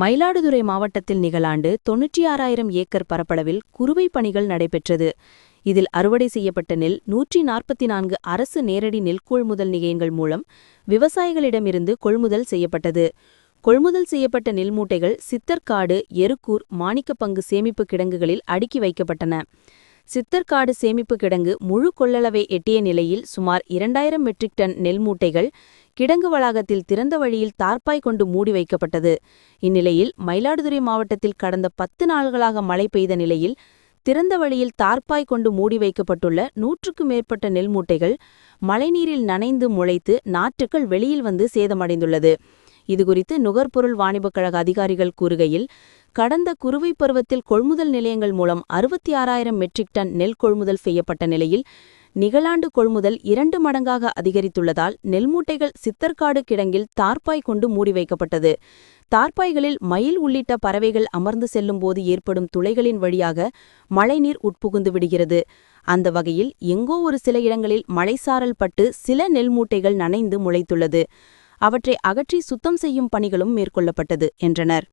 மயிலாடுதுறை மாவட்டத்தில் நிகழாண்டு 96,000 ஏக்கர் பரப்பளவில் குறுவை பணிகள் நடைபெற்றது. இதில் அறுவடை செய்யப்பட்ட நெல் 144 அரசு நேரடி நெல் கொள்முதல் நிலையங்கள் மூலம் விவசாயிகளிடமிருந்து கொள்முதல் செய்யப்பட்டது. கொள்முதல் செய்யப்பட்ட நெல் மூட்டைகள் சித்தர்காடு, எருக்கூர், மாணிக்கப்பங்கு சேமிப்பு கிடங்குகளில் அடுக்கி வைக்கப்பட்டன. சித்தர்காடு சேமிப்பு கிடங்கு முழு கொள்ளளவை எட்டிய நிலையில் சுமார் 2000 மெட்ரிக் டன் நெல் மூட்டைகள் கிடங்கு வளாகத்தில் திறந்த வழியில் தார்ப்பாய் கொண்டு மூடி வைக்கப்பட்டது. இந்நிலையில் மயிலாடுதுறை மாவட்டத்தில் கடந்த 10 நாள்களாக மழை பெய்த நிலையில் திறந்த வழியில் தார்ப்பாய் கொண்டு மூடி வைக்கப்பட்டுள்ள 100க்கும் மேற்பட்ட நெல் மூட்டைகள் மழைநீரில் நனைந்து முளைத்து நாற்றுக்கள் வெளியில் வந்து சேதமடைந்துள்ளது. இதுகுறித்து நுகர்பொருள் வாணிபக் கழக அதிகாரிகள் கூறுகையில், கடந்த குறுவை பருவத்தில் கொள்முதல் நிலையங்கள் மூலம் 66,000 மெட்ரிக் டன் நெல் கொள்முதல் செய்யப்பட்ட நிலையில் நிகழாண்டு கொள்முதல் 2 மடங்காக அதிகரித்துள்ளதால் நெல் மூட்டைகள் சித்தர்காடு கிடங்கில் தார்ப்பாய் கொண்டு மூடி வைக்கப்பட்டது. தார்ப்பாய்களில் மயில் உள்ளிட்ட பறவைகள் அமர்ந்து செல்லும் போது ஏற்படும் துளைகளின் வழியாக மழைநீர் உட்புகுந்து விடுகிறது. அந்த வகையில் எங்கோ ஒரு சில இடங்களில் மழைசாரல் பட்டு சில நெல் மூட்டைகள் நனைந்து முளைத்துள்ளது. அவற்றை அகற்றி சுத்தம் செய்யும் பணிகளும் மேற்கொள்ளப்பட்டது என்றனர்.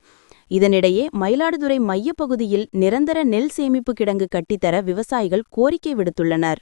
இதனிடையே மயிலாடுதுறை மையப்பகுதியில் நிரந்தர நெல் சேமிப்பு கிடங்கு கட்டித்தர விவசாயிகள் கோரிக்கை விடுத்துள்ளனர்.